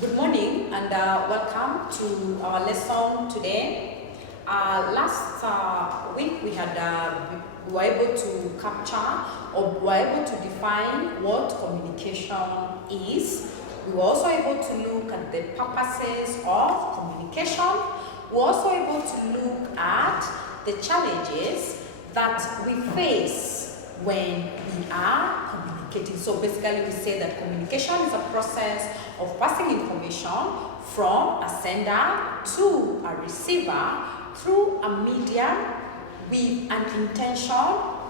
Good morning and welcome to our lesson today. Last week we were able to capture or we were able to define what communication is. We were also able to look at the purposes of communication. We were also able to look at the challenges that we face when we are communicating. So basically we say that communication is a process of passing information from a sender to a receiver through a medium with an intention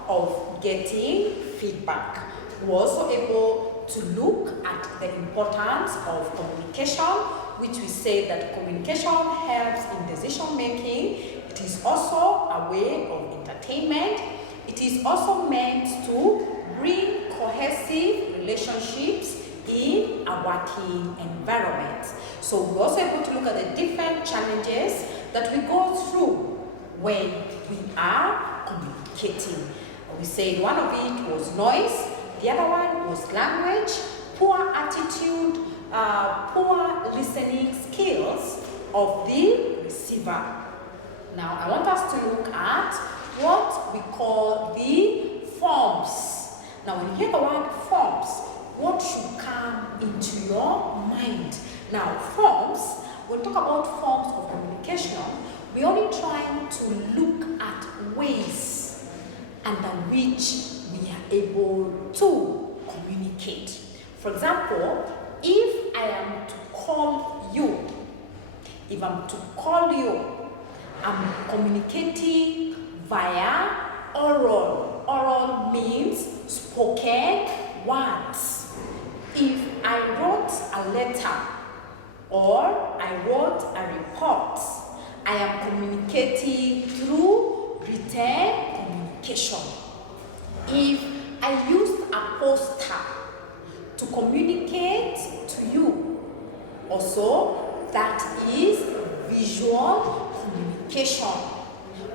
of getting feedback. We're also able to look at the importance of communication, which we say that communication helps in decision making. It is also a way of entertainment. It is also meant to bring cohesive relationships in a working environment. So we're also able to look at the different challenges that we go through when we are communicating. We said one of it was noise, the other one was language, poor attitude, poor listening skills of the receiver. Now I want us to look at what we call the forms. Now when you hear the word forms, what should come into your mind? Now forms, when we talk about forms of communication, we're only trying to look at ways under which we are able to communicate. For example, if I am to call you, I'm communicating via oral. Oral means spoken words. If I wrote a letter or I wrote a report, I am communicating through written communication. If I used a poster to communicate to you, also that is visual communication.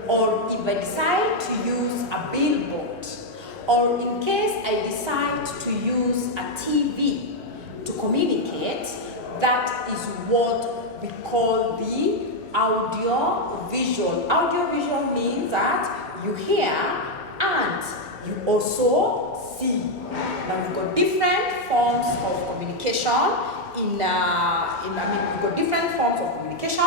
Or if I decide to use a billboard, or in case I decide to use a TV to communicate, that is what we call the audio-visual. Audio-visual means that you hear and you also see. Now we've got different forms of communication we've got different forms of communication,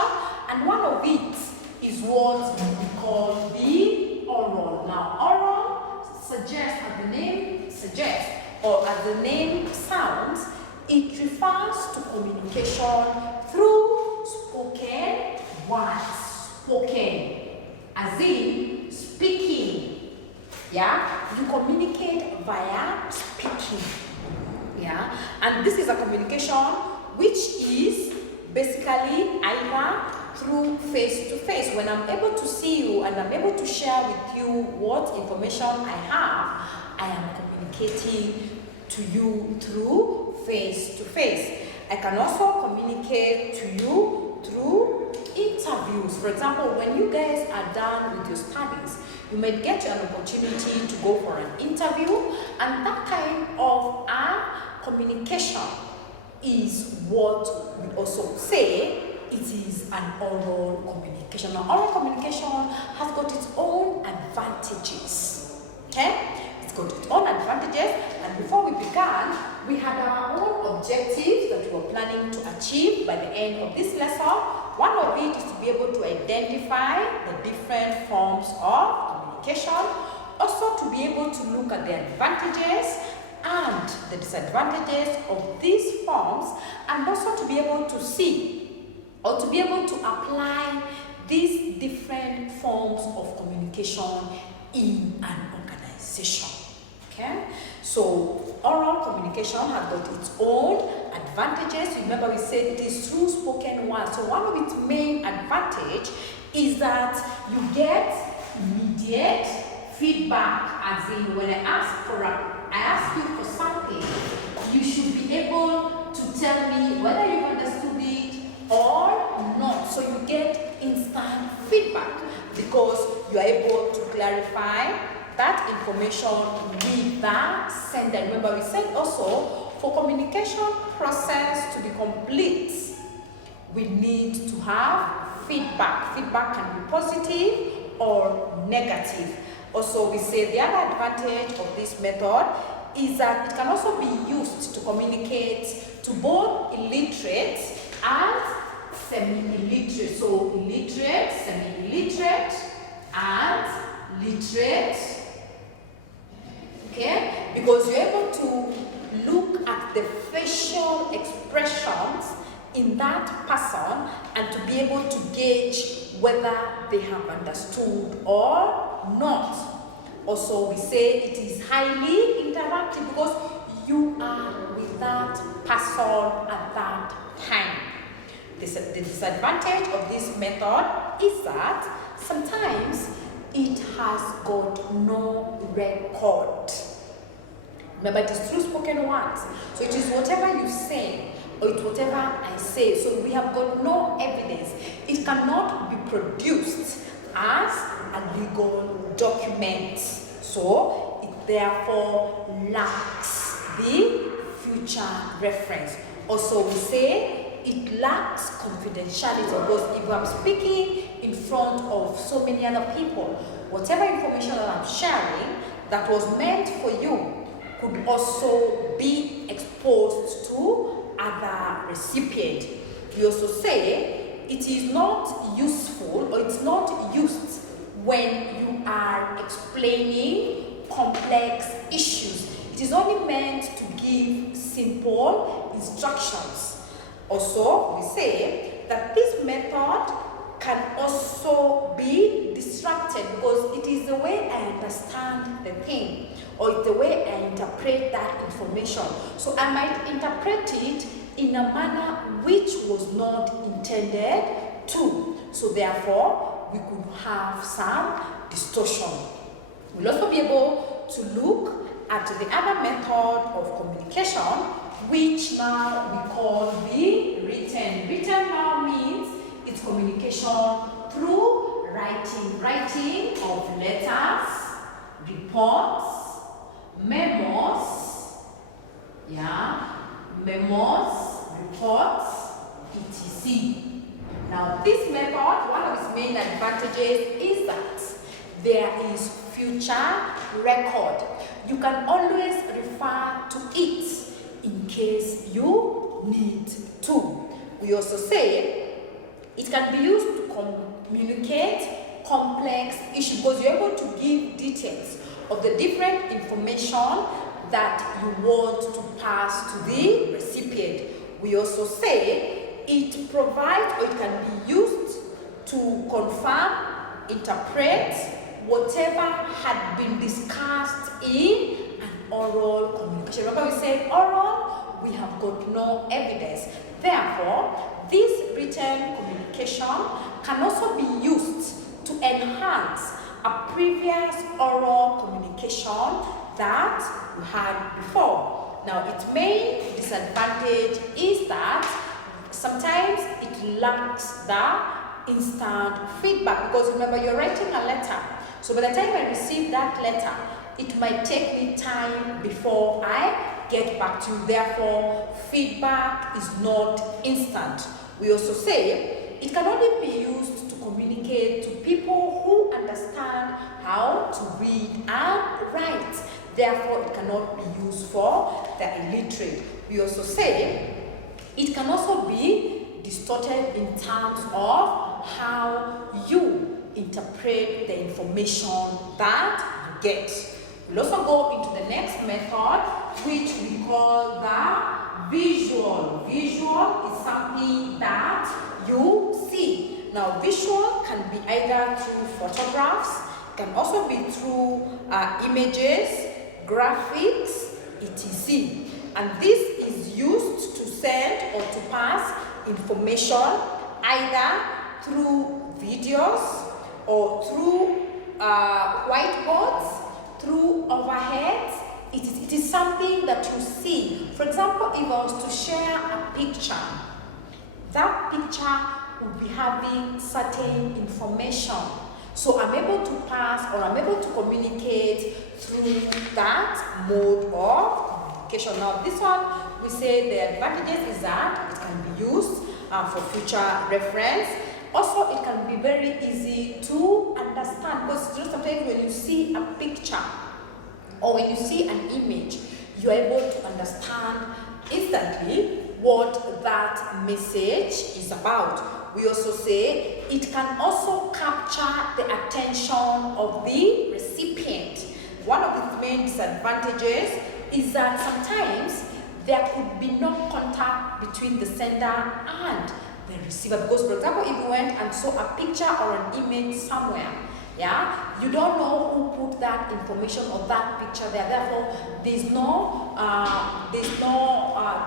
and one of it is what we call the oral. Now oral suggests, as the name suggests, or as the name sounds, it refers to communication through spoken words. Spoken, as in speaking. Yeah, you communicate via speaking. Yeah, and this is a communication which is basically either through face-to-face. When I'm able to see you and I'm able to share with you what information I have, I am communicating to you through face-to-face. I can also communicate to you through interviews. For example, when you guys are done with your studies, you may get an opportunity to go for an interview, and that kind of communication is what we also say it is an oral communication. Now, oral communication has got its own advantages. Okay? It's got its own advantages, and before we began, we had our own objectives that we were planning to achieve by the end of this lesson. One of it is to be able to identify the different forms of communication, also to be able to look at the advantages and the disadvantages of these forms, and also to be able to see or to be able to apply these different forms of communication in an organization. Okay? So oral communication has got its own advantages. Remember, we said it is through spoken words. So one of its main advantage is that you get immediate feedback, as in when I ask you for something, you should be able to tell me whether you've understood it or not. So you get instant feedback because you are able to clarify that information with the sender. Remember, we said also for communication process to be complete, we need to have feedback. Feedback can be positive or negative. Also, we say the other advantage of this method is that it can also be used to communicate to both illiterate and semi-illiterate. So illiterate, semi-illiterate, and literate. Okay? Because you're able to look at the facial expressions in that person and to be able to gauge whether they have understood or not. Also, we say it is highly interactive because you are with that person at that time. The disadvantage of this method is that sometimes it has got no record. Remember, it is through spoken words. So it is whatever you say or it's whatever I say. So we have got no evidence. It cannot be produced as a legal document. So it therefore lacks the future reference. Also, we say it lacks confidentiality because if I'm speaking in front of so many other people, whatever information that I'm sharing that was meant for you could also be exposed to other recipients. We also say it is not useful or it's not used when you are explaining complex issues. It is only meant to give simple instructions. Also, we say that this method can also be distracted because it is the way I understand the thing or it's the way I interpret that information. So I might interpret it in a manner which was not intended to. So therefore, we could have some distortion. We'll also be able to look at the other method of communication, which now we call the written. Written now means it's communication through writing. Writing of letters, reports, memos, reports, etc. Now this method, one of its main advantages is that there is future record. You can always refer to it in case you need to. We also say it can be used to communicate complex issues because you're able to give details of the different information that you want to pass to the recipient. We also say it provides or it can be used to confirm, interpret whatever had been discussed in an oral communication. Remember we said oral, we have got no evidence. Therefore, this written communication can also be used to enhance a previous oral communication that you had before. Now, its main disadvantage is that sometimes it lacks the instant feedback because remember you're writing a letter. So by the time I receive that letter, it might take me time before I get back to you. Therefore, feedback is not instant. We also say it can only be used to communicate to people who understand how to read and write. Therefore, it cannot be used for the illiterate. We also say it can also be distorted in terms of how you interpret the information that you get. We'll also go into the next method, which we call the visual. Visual is something that you see. Now, visual can be either through photographs, can also be through images, graphics, etc. And this is used to send or to pass information either through videos or through whiteboards, through overheads. It is something that you see. For example, if I was to share a picture, that picture will be having certain information. So I'm able to pass or I'm able to communicate through that mode of communication. Now this one, we say the advantages is that it can be used for future reference. Also, it can be very easy to understand, because just sometimes when you see a picture or when you see an image, you are able to understand instantly what that message is about. We also say it can also capture the attention of the recipient. One of its main disadvantages is that sometimes there could be no contact between the sender and the receiver. Because, for example, if you went and saw a picture or an image somewhere, yeah, you don't know who put that information or that picture there. Therefore, there's no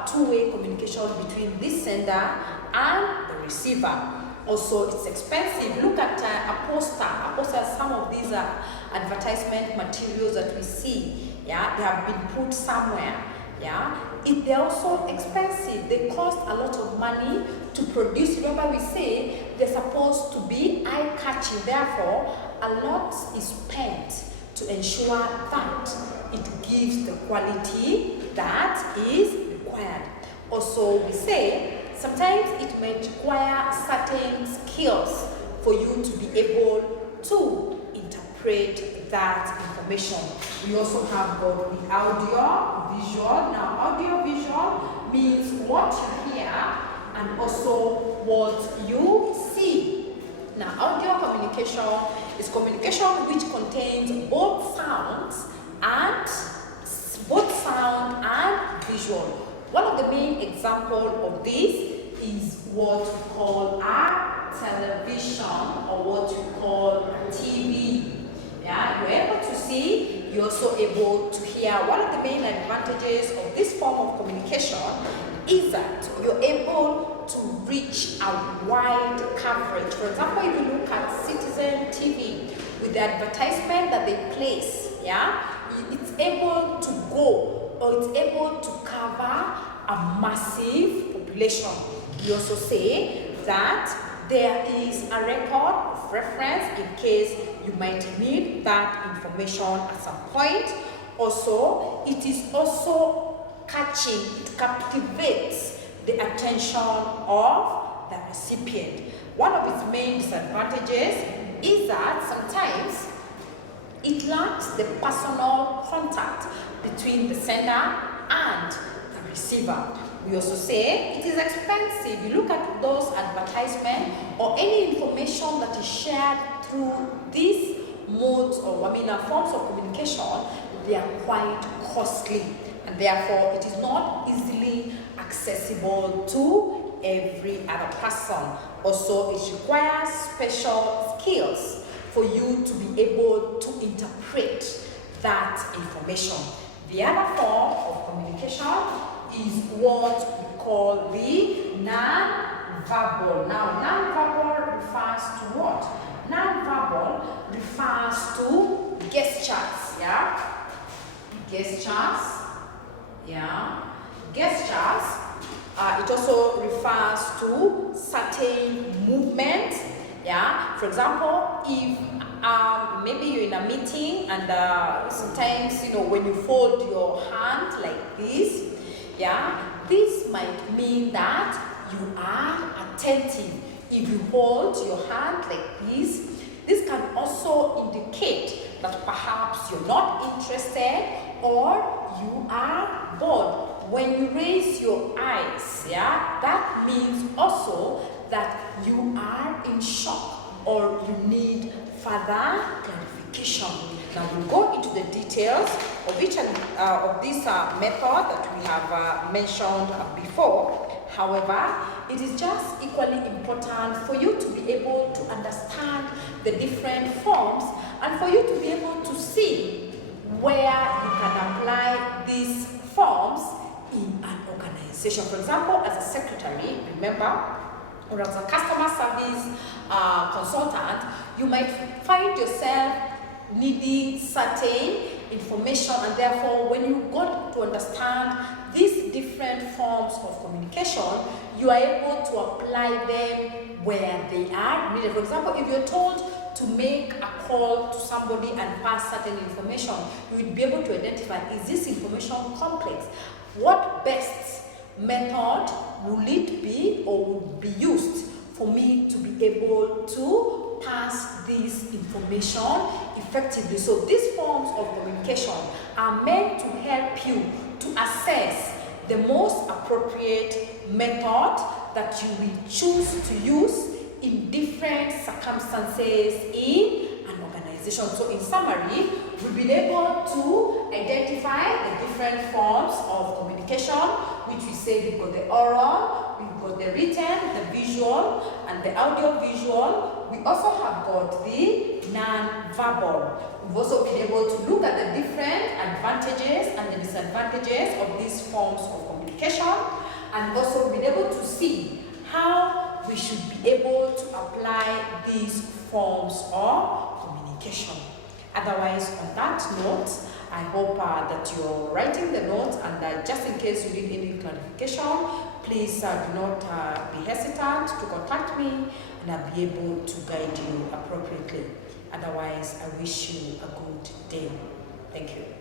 two-way communication between this sender and the receiver. Also, it's expensive. Look at a poster. A poster, some of these advertisement materials that we see, yeah, they have been put somewhere. Yeah, they're also expensive. They cost a lot of money to produce. Remember, we say they're supposed to be eye-catching. Therefore, a lot is spent to ensure that it gives the quality that is required. Also, we say sometimes it may require certain skills for you to be able to interpret that information. We also have got the audio visual. Now, audio visual means what you hear and also what you see. Now, audio communication is communication which contains both sound and visual. One of the main examples of this is what we call a television or what we call a TV. Yeah, you're able to see, you're also able to hear. One of the main advantages of this form of communication is that you're able to reach a wide coverage. For example, if you look at Citizen TV with the advertisement that they place, yeah, it's able to go, or it's able to cover a massive population. We also say that there is a record of reference in case you might need that information at some point. Also, it is also catching, it captivates the attention of the recipient. One of its main disadvantages is that sometimes it lacks the personal contact between the sender and the receiver. We also say it is expensive. You look at those advertisements or any information that is shared through these modes or forms of communication, they are quite costly, and therefore it is not easily accessible to every other person. Also, it requires special skills for you to be able to interpret that information. The other form of communication is what we call the non-verbal. Now, non-verbal refers to what? Non-verbal refers to gestures, yeah? Gestures, yeah? Gestures. It also refers to certain movements, yeah? For example, if maybe you're in a meeting and sometimes, when you fold your hand like this, yeah, this might mean that you are attentive. If you hold your hand like this can also indicate that perhaps you're not interested or you are bored. When you raise your eyes, yeah, that means also that you are in shock or you need further clarification. Now we'll go into the details of each of these method that we have mentioned before. However, it is just equally important for you to be able to understand the different forms and for you to be able to see where you can apply these forms in an organization. For example, as a secretary, remember, or as a customer service consultant, you might find yourself needing certain information, and therefore when you got to understand these different forms of communication, you are able to apply them where they are needed. For example, if you're told to make a call to somebody and pass certain information, you will be able to identify, is this information complex? What best method will it be need or would be used for me to be able to pass this information effectively. So these forms of communication are meant to help you to assess the most appropriate method that you will choose to use in different circumstances in an organization. So in summary, we've been able to identify the different forms of communication, which we say we've got the oral, we've got the written, the visual, and the audio-visual. We also have got the non-verbal. We've also been able to look at the different advantages and the disadvantages of these forms of communication, and also been able to see how we should be able to apply these forms of communication. Otherwise, on that note, I hope that you're writing the notes, and just in case you need any clarification, please do not be hesitant to contact me, and I'll be able to guide you appropriately. Otherwise, I wish you a good day. Thank you.